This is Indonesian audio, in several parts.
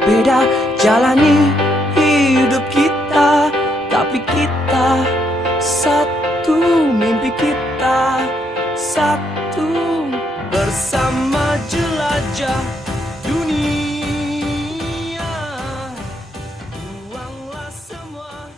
berbeda jalani hidup kita, tapi kita satu, mimpi kita satu, bersama jelajah dunia. Buanglah semua.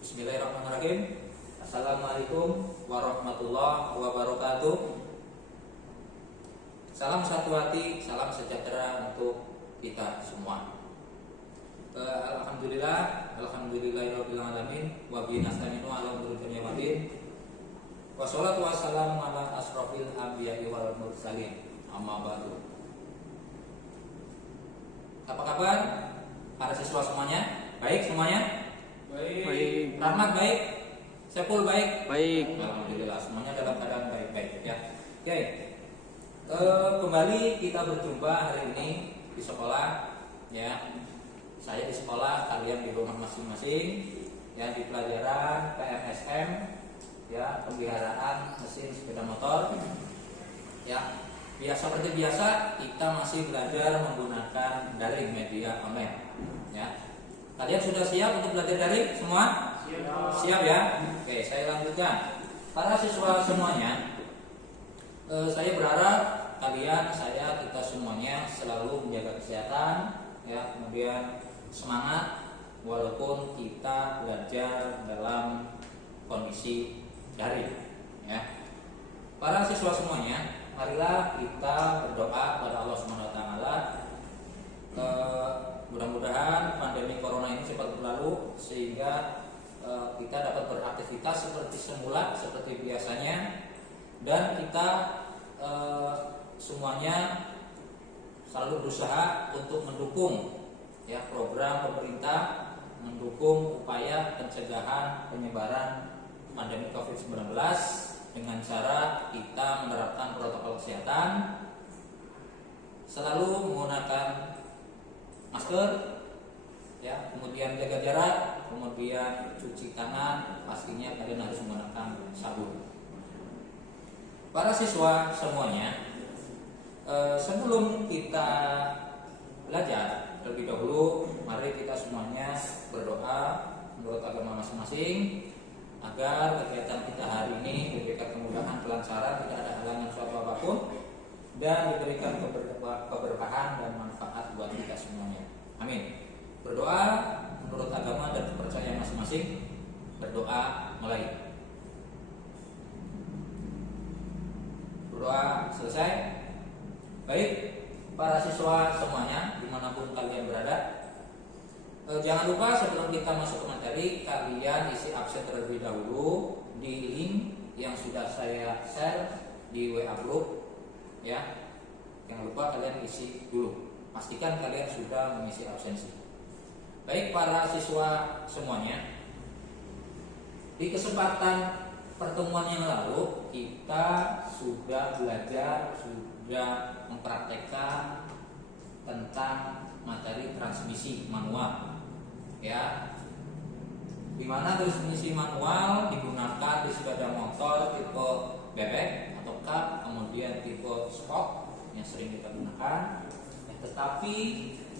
Bismillahirrahmanirrahim. Assalamualaikum warahmatullahi wabarakatuh. Salam satu hati, salam sejahtera untuk kita semua. Alhamdulillahirabbil alamin wa bihi nasta'inu ala umuri dunya waddin. Wassalatu wassalamu ala asrofil anbiya'i wal mursalin. Amma ba'du. Apa kabar para siswa semuanya? Baik semuanya? Baik. Rahmat baik? Sepul baik? Baik. Alhamdulillah semuanya dalam keadaan baik-baik ya. Oke. Kembali kita berjumpa hari ini di sekolah ya. Saya di sekolah, kalian di rumah masing-masing ya, di pelajaran PMSM ya, pemeliharaan mesin sepeda motor ya. Seperti biasa kita masih belajar menggunakan daring media online ya. Kalian sudah siap untuk belajar daring semua? Siap ya? Oke, saya lanjutkan. Para siswa semuanya, saya berharap kita semuanya selalu menjaga kesehatan ya, kemudian semangat walaupun kita belajar dalam kondisi daring ya. Para siswa semuanya, marilah kita berdoa kepada Allah Subhanahu wa taala. Mudah-mudahan pandemi corona ini cepat berlalu sehingga kita dapat beraktivitas seperti semula, seperti biasanya, dan kita semuanya selalu berusaha untuk mendukung ya program pemerintah, mendukung upaya pencegahan penyebaran pandemi COVID-19 dengan cara kita menerapkan protokol kesehatan, selalu menggunakan masker ya, kemudian jaga jarak, kemudian cuci tangan, pastinya kalian harus menggunakan sabun. Para siswa semuanya, sebelum kita belajar terlebih dahulu, mari kita semuanya berdoa menurut agama masing-masing agar kegiatan kita hari ini diberikan kemudahan, kelancaran, tidak ada halangan suatu apapun, dan diberikan keberkahan dan manfaat buat kita semuanya. Amin. Berdoa menurut agama dan kepercayaan masing-masing. Berdoa mulai. Berdoa selesai. Baik, para siswa semuanya dimanapun kalian berada, jangan lupa sebelum kita masuk ke materi, kalian isi absen terlebih dahulu di link yang sudah saya share di WA group ya. Jangan lupa kalian isi dulu. Pastikan kalian sudah mengisi absensi. Baik para siswa semuanya, di kesempatan pertemuan yang lalu kita sudah belajar, sudah mempraktekkan tentang materi transmisi manual ya, dimana transmisi manual digunakan di sepeda motor tipe bebek atau kap, kemudian tipe sport yang sering kita gunakan. Tetapi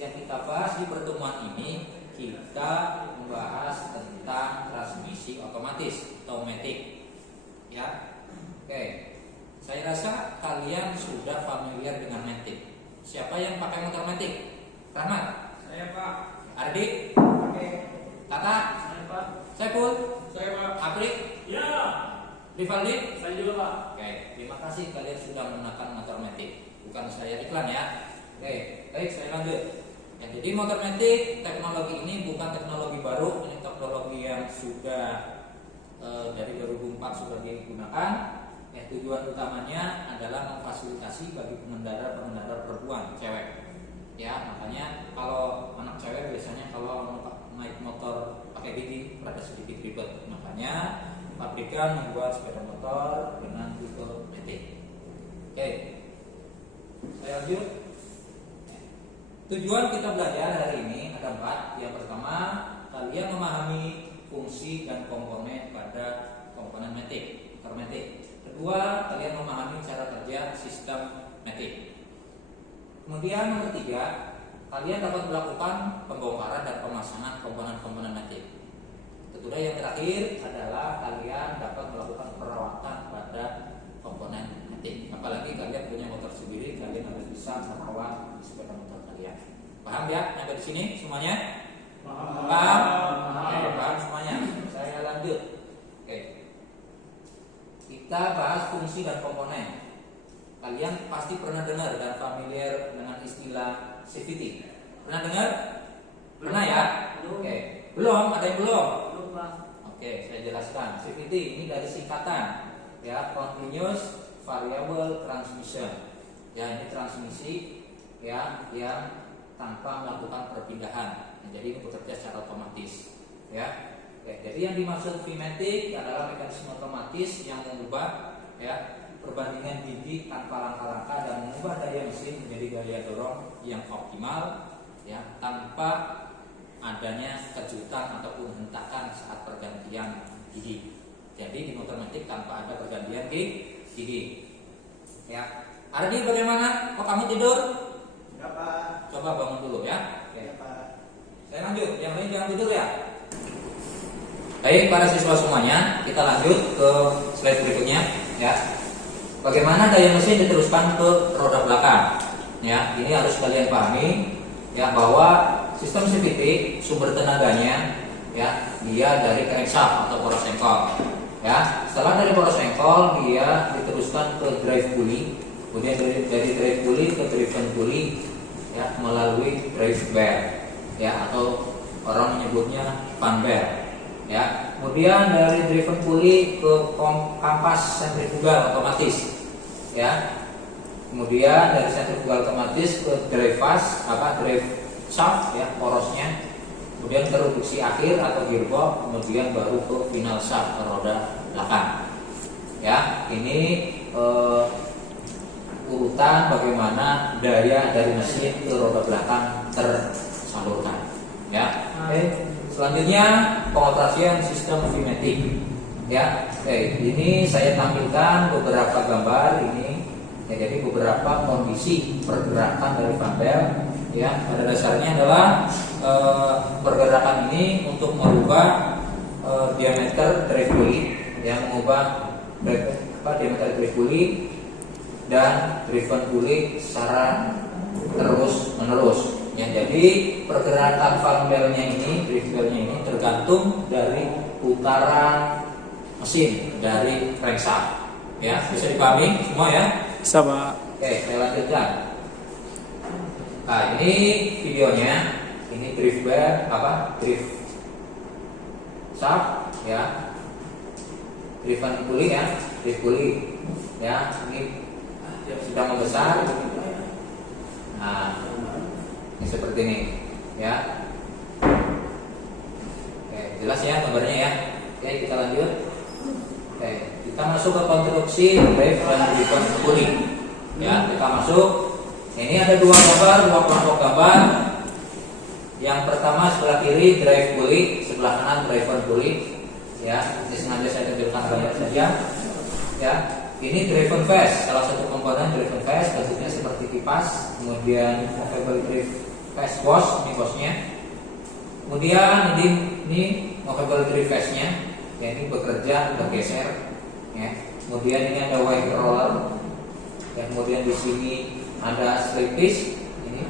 yang kita bahas di pertemuan ini, kita membahas tentang transmisi otomatis atau matic ya. Oke, saya rasa kalian sudah familiar dengan matic. Siapa yang pakai motor matic? Rahmat? Saya Pak. Ardi? Oke. Tata? Saya Pak. Saiful? Saya Pak. Aprik? Ya. Rivaldi? Saya juga Pak. Oke, terima kasih kalian sudah menggunakan motor matic. Bukan saya iklan ya. Oke, baik saya lanjut. Ya, jadi motor matic teknologi ini bukan teknologi baru, ini teknologi yang sudah dari 2004 sudah digunakan. Ya, tujuan utamanya adalah memfasilitasi bagi pengendara perempuan, cewek. Ya, makanya kalau anak cewek biasanya kalau naik motor pakai gigi rada sedikit ribet. Makanya pabrikan membuat sepeda motor dengan tipe matic. Oke, saya lanjut. Tujuan kita belajar hari ini ada 4. Yang pertama, kalian memahami fungsi dan komponen pada komponen komponen matic, motor matic. Kedua, kalian memahami cara kerja sistem matic. Kemudian nomor 3, kalian dapat melakukan pembongkaran dan pemasangan komponen-komponen matic. Tentunya yang terakhir adalah kalian dapat melakukan perawatan pada komponen matic. Apalagi kalian punya motor sendiri, kalian harus bisa merawat sepeda motor kalian. Paham ya? Sampai di sini semuanya? Paham? Oke, paham semuanya. Saya lanjut. Oke. Kita bahas fungsi dan komponen. Kalian pasti pernah dengar dan familiar dengan istilah CVT. Pernah dengar? Pernah ya? Oke. Belum? Ada yang belum? Oke, saya jelaskan. CVT ini dari singkatan ya, Continuous Variable Transmission. Ya, ini transmisi ya yang tanpa melakukan perpindahan. Nah, jadi ini bekerja secara otomatis. Ya. Oke, jadi yang dimaksud VMATIC adalah mekanisme otomatis yang mengubah ya perbandingan gigi tanpa langkah-langkah dan mengubah daya mesin menjadi daya dorong yang optimal ya tanpa adanya kejutan ataupun hentakan saat pergantian gigi. Jadi di motor matic tanpa ada pergantian gigi. Ya. Ardi bagaimana? Kok kamu tidur? Enggak, Pak. Coba bangun dulu ya. Oke. Ya, Pak. Saya lanjut. Yang lain jangan tidur ya. Baik para siswa semuanya, kita lanjut ke slide berikutnya ya. Bagaimana daya mesin diteruskan ke roda belakang? Ya, ini harus kalian pahami ya bahwa sistem CVT sumber tenaganya ya dia dari crankshaft atau poros engkol. Ya, setelah dari poros engkol dia diteruskan ke drive pulley, kemudian dari drive pulley ke driven pulley ya melalui drive bear ya atau orang menyebutnya fan bear. Ya, kemudian dari driven pulley ke kampas sentrifugal otomatis, ya. Kemudian dari sentrifugal otomatis ke drive shaft, ya, porosnya. Kemudian ke reduksi akhir atau gearbox, kemudian baru ke final shaft ke roda belakang. Ya, ini urutan bagaimana daya dari mesin ke roda belakang tersalurkan. Ya, oke. Selanjutnya pengoperasian sistem VMATIC. Ya, oke. Ini saya tampilkan beberapa gambar ini. Ya, jadi beberapa kondisi pergerakan dari fan belt. Ya, pada dasarnya adalah pergerakan ini untuk merubah diameter drive pulley, yang mengubah diameter drive pulley dan driven pulley secara terus menerus. Ya, jadi pergerakan fan beltnya ini, drive beltnya ini tergantung dari putaran mesin dari crankshaft. Ya, bisa dipahami semua ya? Bisa, Pak. Oke, saya lanjutkan. Nah, ini videonya. Ini drive drive shaft ya. Driven pulley ya, drive pulley. Ya, ini sudah membesar. Nah, ini seperti ini ya. Oke, jelas ya gambarnya ya. Oke, kita lanjut. Oke, kita masuk ke konstruksi drive dan driven pulley. Ya, kita masuk. Ini ada dua kelompok gambar. Yang pertama sebelah kiri drive pulley, sebelah kanan driven pulley. Ya, ini sengaja saya tunjukkan gambar saja. Ya, ini driven phase, salah satu komponen driven phase, bentuknya seperti kipas. Kemudian movable drive phase boss, ini bosnya. Kemudian ini movable drive phase-nya, ya, ini bekerja bergeser. Ya. Kemudian ini ada wire roller. Ya, kemudian di sini ada slip disc ini.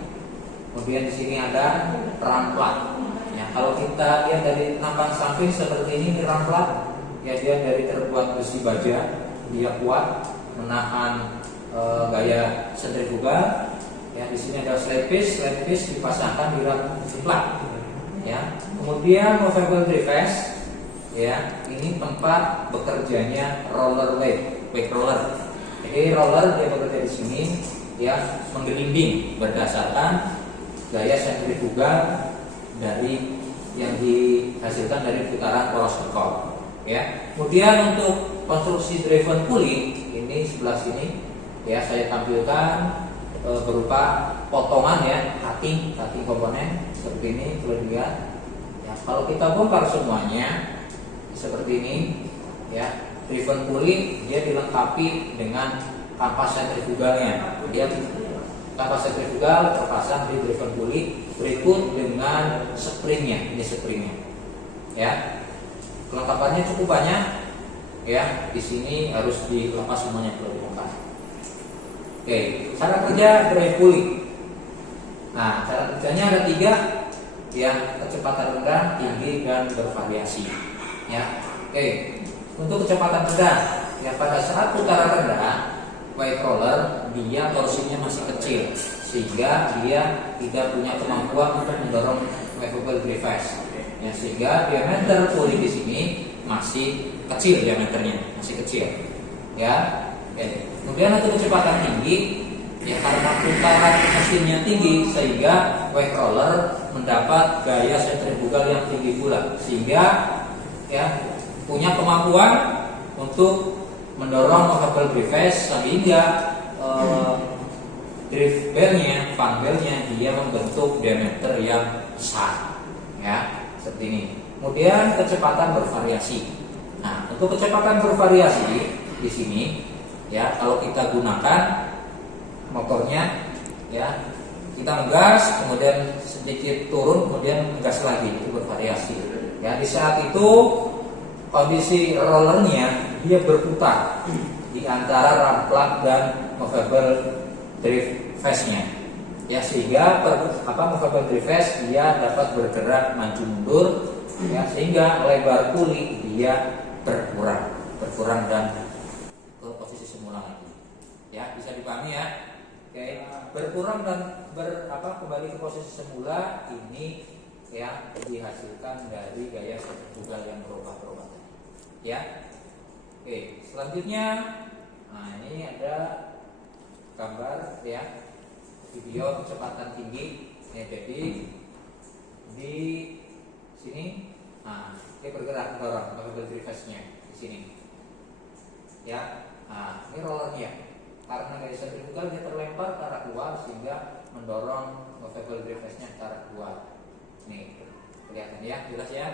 Kemudian di sini ada ram plat. Ya, kalau kita lihat dari nampak samping seperti ini ram plat, ya dia dari terbuat besi baja, dia kuat menahan gaya sentrifugal. Ya, di sini ada slip disc dipasangkan di ram plat. Ya, kemudian movable drive phase, ya, ini tempat bekerjanya roller wake roller. Jadi roller dia bekerja di sini, ya, menggelinding berdasarkan gaya sentrifugal dari yang dihasilkan dari putaran poros engkol. Ya. Kemudian untuk konstruksi driven pulley ini sebelah sini, ya, saya tampilkan berupa potongan, ya, cutting komponen seperti ini, boleh dilihat. Ya, kalau kita bongkar semuanya seperti ini, ya, driven pulley dia dilengkapi dengan kampas sentrifugalnya. Dia kampas sentrifugal terpasang di driven pulley, berikut dengan springnya. Ini springnya, ya. Kelengkapannya cukup banyak, ya. Di sini harus dilepas semuanya, perlu dilepas. Oke, cara kerja drive pulley. Nah, cara kerjanya ada 3, ya. Kecepatan rendah, tinggi, dan bervariasi, ya. Oke, untuk kecepatan rendah, ya, pada saat putaran rendah, wave roller dia torsinya masih kecil, sehingga dia tidak punya kemampuan untuk mendorong movable drive, ya, sehingga diameter pulley di sini masih kecil, diameternya masih kecil, ya. Oke. Kemudian untuk kecepatan tinggi, ya, karena putaran mesinnya tinggi, sehingga wave roller mendapat gaya sentrifugal yang tinggi pula, sehingga, ya, punya kemampuan untuk mendorong movable drive, sehingga drive belnya, fan belnya dia membentuk diameter yang besar, ya, seperti ini. Kemudian kecepatan bervariasi. Nah, untuk kecepatan bervariasi di sini, ya, kalau kita gunakan motornya, ya, kita ngegas, kemudian sedikit turun, kemudian ngegas lagi, itu bervariasi. Ya, di saat itu kondisi rollernya dia berputar di antara ramplak dan movable drive face-nya, ya, sehingga movable drive face dia dapat bergerak maju mundur, ya, sehingga lebar pulley dia berkurang dan ke posisi semula lagi, ya, bisa dipahami, ya. Oke, berkurang dan kembali ke posisi semula ini, ya, dihasilkan dari gaya sentrifugal yang berubah-ubah, ya. Oke, selanjutnya, nah, ini ada gambar, ya, video kecepatan tinggi, ya. Jadi di sini, nah, dia bergerak mendorong movable drive face-nya di sini, ya. Nah, ini rollernya, karena gaya sentrifugal dia terlempar ke arah luar, sehingga mendorong movable drive face-nya ke arah luar. Nih, kelihatan, ya, jelas, ya,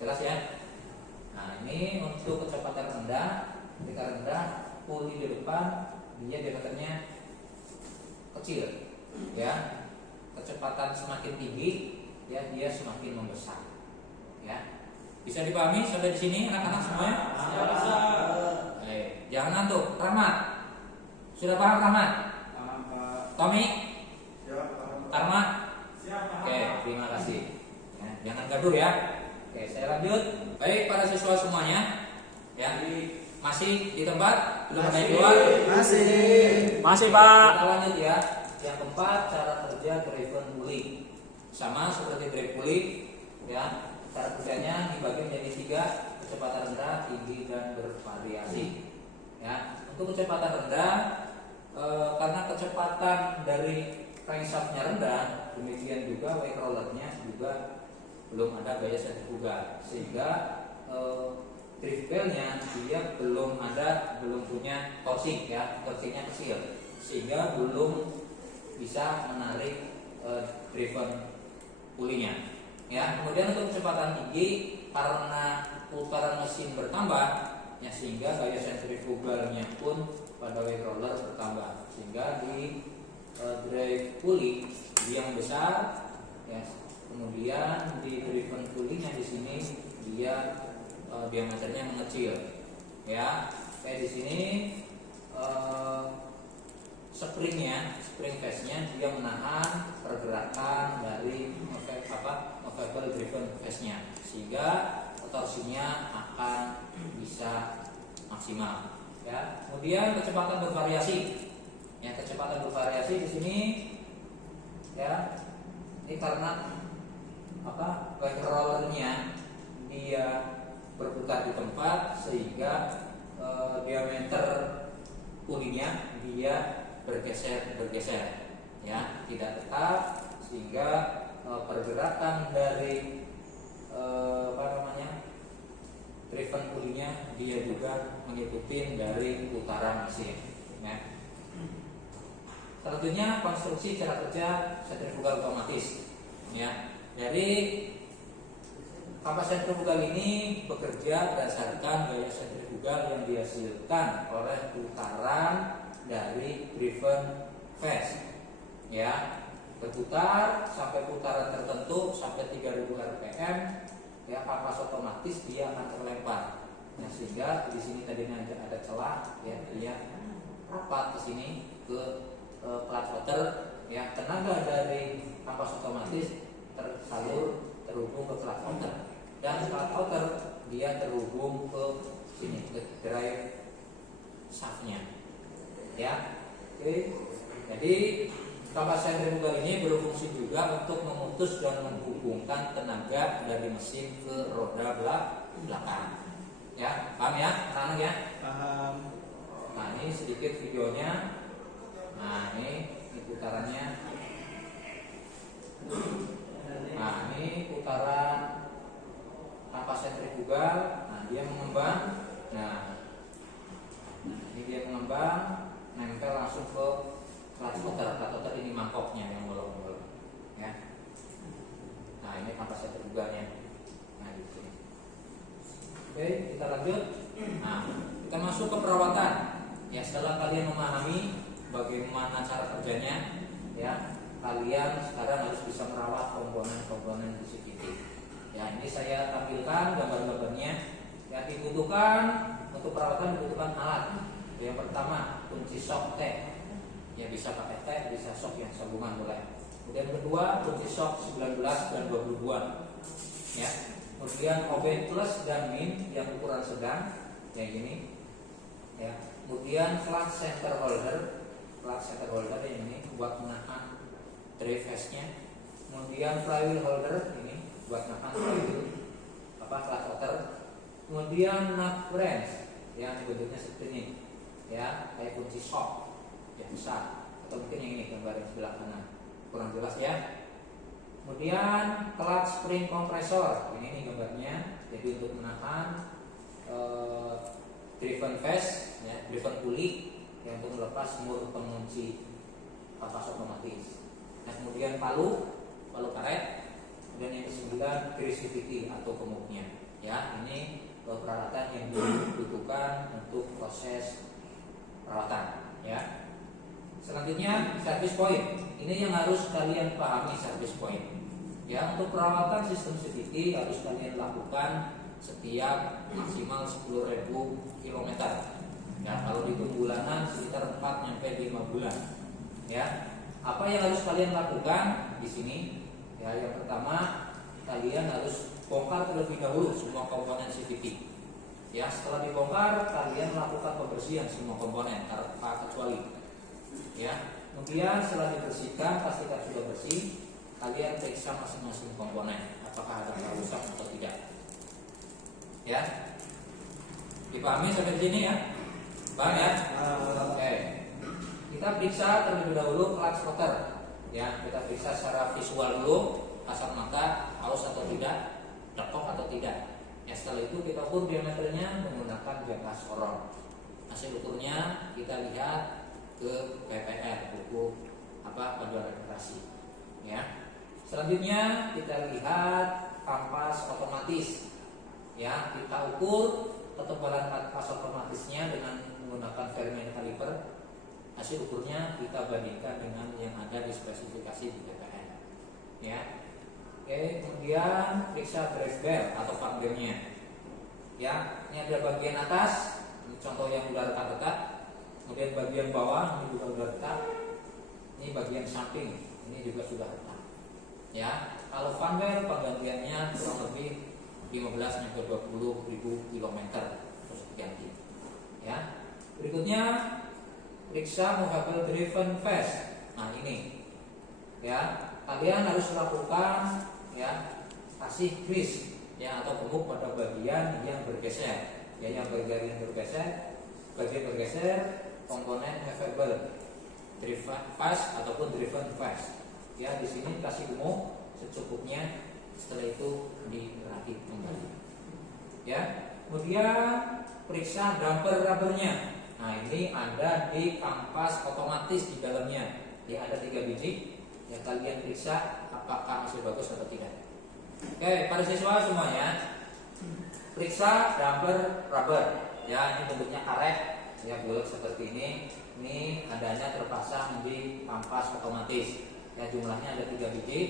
jelas, ya. Nah, ini untuk kecepatan rendah. Ketika rendah, pulley di depan dia diameternya kecil, ya. Kecepatan semakin tinggi, ya, dia semakin membesar, ya. Bisa dipahami sampai di sini, anak-anak semuanya? Bisa. Jangan ngantuk. Rahmat, sudah paham, Rahmat? Paham, Pak. Tommy? Siap, paham, Pak. Rahmat? Siap, paham. Oke, terima kasih, ya, jangan gaduh, ya. Oke, saya lanjut. Baik, para siswa semuanya, ya, masih di tempat? Belum ada yang keluar? Masih, Pak. Kita lanjut, ya. Yang keempat, cara kerja driven pulley. Sama seperti drive pulley, ya. Cara kerjanya dibagi menjadi 3, kecepatan rendah, tinggi, dan bervariasi. Ya, untuk kecepatan rendah, karena kecepatan dari crankshaftnya rendah, demikian juga wake rollernya juga belum ada gaya sentrifugal, sehingga drive belnya dia belum punya torsi, ya, torsinya kecil, sehingga belum bisa menarik driven pulley-nya, ya. Kemudian untuk kecepatan tinggi, karena putaran mesin bertambah, ya, sehingga gaya sentrifugalnya pun pada wake roller bertambah, sehingga di drive pulley yang besar, ya, kemudian di driven pulley-nya di sini dia diameternya mengecil, ya. Kayak di sini spring face-nya dia menahan pergerakan dari movable driven face-nya, sehingga torsinya akan bisa maksimal, ya. Kemudian kecepatan bervariasi, ya, kecepatan bervariasi di sini, ya, ini karena wake rollernya dia berputar di tempat, sehingga diameter pulley-nya dia bergeser, ya, tidak tetap, sehingga pergerakan dari driven pulley-nya dia juga mengikuti dari putaran mesin, ya. Selanjutnya konstruksi cara kerja sentrifugal otomatis, ya. Jadi Kampas sentrifugal ini bekerja berdasarkan gaya sentrifugal yang dihasilkan oleh putaran dari driven phase. Ya, berputar sampai putaran tertentu sampai 3000 rpm, ya kampas otomatis dia akan terlempar. Nah, sehingga di sini tadinya ada celah, ya dia rapat ke sini ke plat water, ya tenaga dari kampas otomatis tersalur terhubung ke plat water, dan plat water dia terhubung ke sini ke drive shaftnya. Ya, oke. Jadi kampas sentrifugal ini berfungsi juga untuk memutus dan menghubungkan tenaga dari mesin ke roda belakang. Ya, paham ya, anak-anak ya? Paham. Nah, ini sedikit videonya. Nah, ini putarannya. Nah, ini putaran kampas sentrifugal. Nah, dia mengembang. Nah, ini dia mengembang, nempel langsung ke plat water. Plat water ini mangkoknya yang bolong-bolong. Ya. Nah, ini kampas sentrifugalnya. Nah, di sini. Oke, kita lanjut. Nah, kita masuk ke perawatan. Ya, setelah kalian memahami bagaimana cara kerjanya, ya, kalian sekarang harus bisa merawat komponen-komponen PCVT. Ya, ini saya tampilkan gambar-gambarnya. Yang dibutuhkan untuk perawatan dibutuhkan alat. Yang pertama, kunci shock T. Ya, bisa pakai T, bisa shock yang sambungan boleh. Kemudian kedua, kunci shock 19 dan 22. Ya. Kemudian OB plus dan min yang ukuran sedang, kayak gini. Ya. Kemudian clutch center holder yang ini buat menahan drive phase-nya. Kemudian flywheel holder ini buat menahan flywheel clutch water. Kemudian nut wrench yang bentuknya seperti ini, ya, kayak kunci shock yang besar, atau mungkin yang ini gambar yang sebelah kanan kurang jelas ya. Kemudian clutch spring compressor ini gambarnya, jadi untuk menahan driven phase, ya, driven pulley yang untuk melepas mur pengunci kampas otomatis. Nah, kemudian palu karet, dan yang ke-9 grease CVT atau gemuknya. Ya, ini peralatan yang dibutuhkan untuk proses perawatan. Ya. Selanjutnya service point. Ini yang harus kalian pahami, service point. Ya, untuk perawatan sistem CVT harus kalian lakukan setiap maksimal 10.000 km. Ya, kalau dihitung bulanan sekitar 4-5 bulan. Ya, apa yang harus kalian lakukan di sini? Ya, yang pertama kalian harus bongkar terlebih dahulu semua komponen CVT. Ya, setelah dibongkar kalian melakukan pembersihan semua komponen tanpa kecuali. Ya, kemudian setelah dibersihkan pastikan sudah bersih. Kalian periksa masing-masing komponen apakah ada yang rusak atau tidak. Ya, dipahami sampai sini ya? Paham ya? Oke. Kita periksa terlebih dahulu clutch water. Ya, kita periksa secara visual dulu, kasat mata, haus atau tidak, tekok atau tidak. Ya, setelah itu kita ukur diameternya menggunakan jangka sorong. Hasil ukurnya kita lihat ke PPR, buku panduan reparasi. Ya. Selanjutnya kita lihat kampas otomatis. Ya, kita ukur ketebalan kampas otomatisnya dengan menggunakan Vernier caliper. Hasil ukurnya kita bandingkan dengan yang ada di spesifikasi di PPR. Ya. Oke, kemudian periksa drive bell atau fan bell-nya. Ya, ini ada bagian atas, ini contoh yang udah retak-retak. Kemudian bagian bawah ini juga udah retak. Ini bagian samping, ini juga sudah retak. Ya, kalau fan bell penggantiannya kurang lebih 15-20.000 km terus diganti. Ya. Berikutnya periksa movable driven phase. Nah, ini. Ya, kalian harus melakukan, ya, kasih grease, ya, atau gemuk pada bagian yang bergeser. Ya, yang bagian bergeser komponen movable driven phase ataupun driven phase. Ya, di sini kasih gemuk secukupnya, setelah itu dirakit kembali. Ya, kemudian periksa damper rubbernya. Nah, ini ada di kampas otomatis di dalamnya. Ya, ada 3 biji. Ya, kalian periksa apakah masih bagus atau tidak. Oke, para siswa semuanya, periksa damper rubber. Ya, ini bentuknya karet, ya bulat seperti ini. Ini adanya terpasang di kampas otomatis. Ya, jumlahnya ada 3 biji.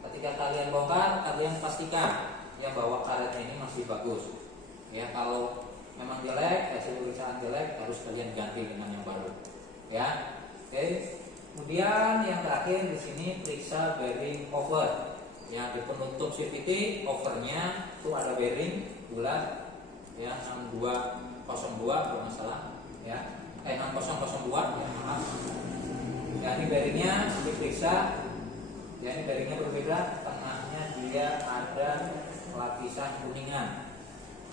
Ketika kalian bongkar, kalian pastikan ya bahwa karetnya ini masih bagus. Ya, kalau memang jelek, hasil pemeriksaan jelek, harus kalian ganti dengan yang baru. Ya, oke. Kemudian yang terakhir di sini periksa bearing cover. Ya, di penutup CVT covernya itu ada bearing bulat, ya 6202 kalau nggak salah, ya 6002 ya maaf. Ya, ini bearingnya diperiksa. Ya, ini bearingnya berbeda, tengahnya dia ada lapisan kuningan.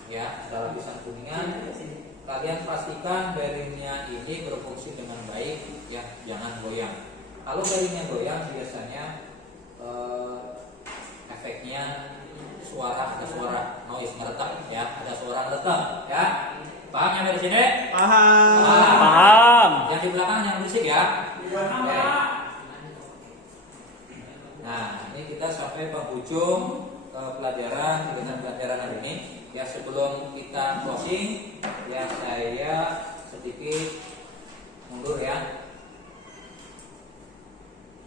Ya, ada lapisan kuningan. Kalian pastikan bearingnya ini berfungsi dengan baik, ya, jangan goyang. Kalau bearingnya goyang biasanya efeknya ada suara noise ngeretak, ya, ada suara retak, ya. Paham yang dari sini? Paham. Yang di belakang yang berisik ya. Paham, Oke. Pak. Nah, ini kita sampai penghujung pelajaran hari ini. Ya, sebelum kita closing, ya saya sedikit mundur ya.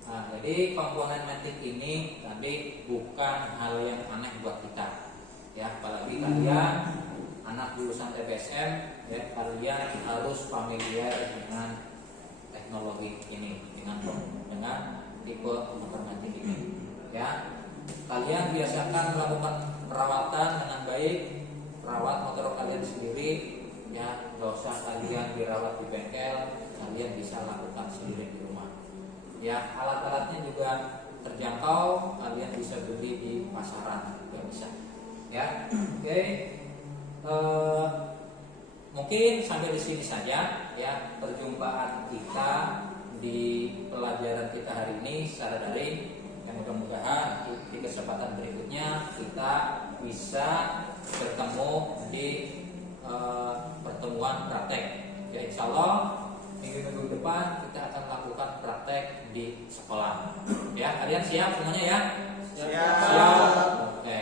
Nah, jadi komponen matic ini tadi bukan hal yang aneh buat kita. Ya, apalagi kalian anak lulusan TPSM, ya kalian harus familiar dengan teknologi ini, dengan tipe motor matic ini. Ya, kalian biasakan melakukan perawatan dengan baik, rawat motor kalian sendiri, ya nggak usah kalian dirawat di bengkel, kalian bisa lakukan sendiri di rumah. Ya, alat-alatnya juga terjangkau, kalian bisa beli di pasaran juga bisa. Ya, oke. Mungkin sampai di sini saja ya perjumpaan kita di pelajaran kita hari ini secara daring. Yang mudah-mudahan di kesempatan berikutnya kita bisa bertemu di pertemuan praktek. Ya, insya Allah minggu-minggu depan kita akan lakukan praktek di sekolah. Ya, kalian siap semuanya ya? Siap. Oke.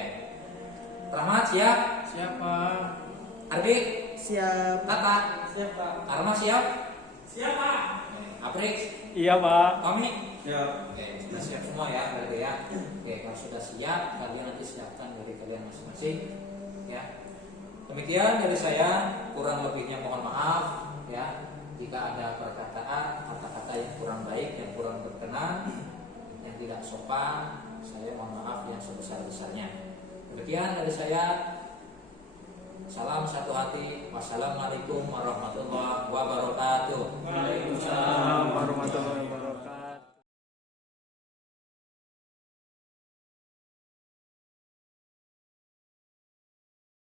Rahmat siap? Siap, Pak. Ardi? Siap. Tata? Siap, Pak. Karma siap? Siap, Pak. Aprik? Iya, Pak. Kami? Siap. Oke, sudah siap semua ya berarti ya. Oke, kalau sudah siap, kalian nanti siapkan dari kalian masing-masing. Ya. Demikian dari saya, kurang lebihnya mohon maaf ya. Jika ada perkataan, kata-kata yang kurang baik, yang kurang berkenan, yang tidak sopan, saya mohon maaf yang sebesar-besarnya. Demikian dari saya. Salam satu hati. Wassalamualaikum warahmatullahi wabarakatuh.